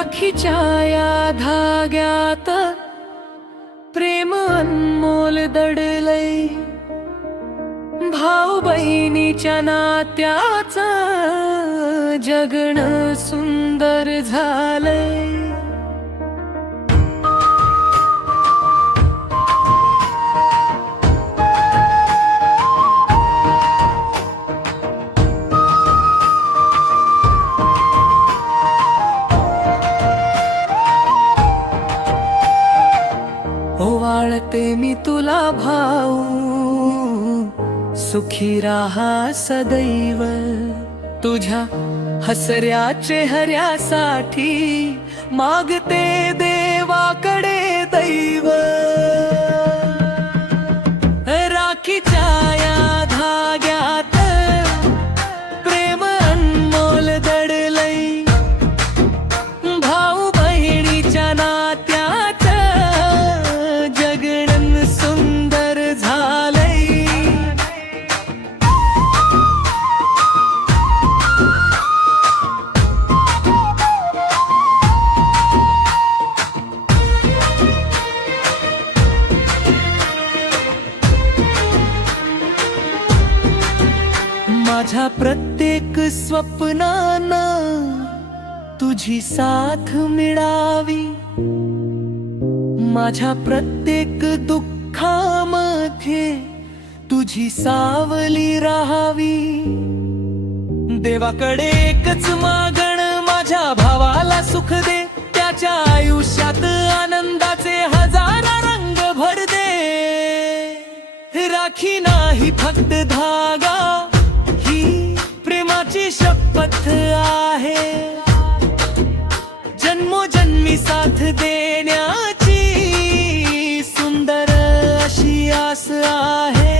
राखीच्या या धाग्यात प्रेम अनमोल दडलय, भाऊ बहिणीच्या नात्याचं जगणं सुंदर झालंय। ओवाळते मी तुला भाऊ, सुखी राहा सदैव, तुझ्या हसऱ्या चेहऱ्यासाठी मागते देवाकडे दैव। राखीच्या या धाग्यात प्रेम अनमोल दडलय, भाऊ बहिणीच्या नात्यात जगणं सुंदर झालंय। माझ्या प्रत्येक स्वप्नांना तुझी साथ मिळावी, माझ्या प्रत्येक दुःखामध्ये तुझी सावली राहावी। देवाकडे एकच मागण, माझ्या भावाला सुख दे, त्याच्या आयुष्यात आनंदाचे हजार रंग भर दे। राखी नाही फक्त धागा, ही प्रेमाची शपथ आहे, जन्मोजन्मी साथ देण्याची सुंदर अशी आस आहे।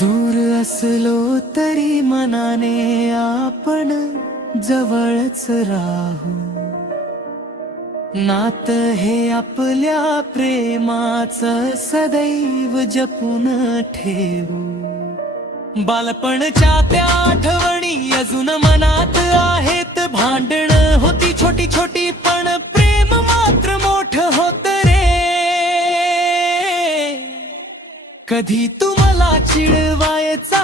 दूर असलो तरी मनाने आपण जवळच राहू, नातं हे आपल्या प्रेमाचं सदैव जपून ठेवू। बालपणच्या त्या आठवणी अजून मनात आहेत, भांडणं होती छोटी छोटी पण प्रेम मात्र मोठं होत रे। कधी तुम्हाला चिडवायचा,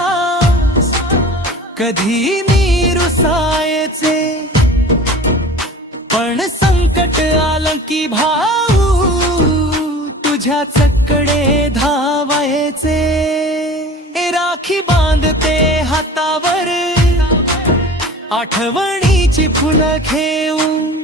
कधी मी रुसायचे, पण संकट आलं की भाऊ तुझ्याचकडे धावायचे। राखी बांधते हातावर, आठवणीची फुलं घेऊन,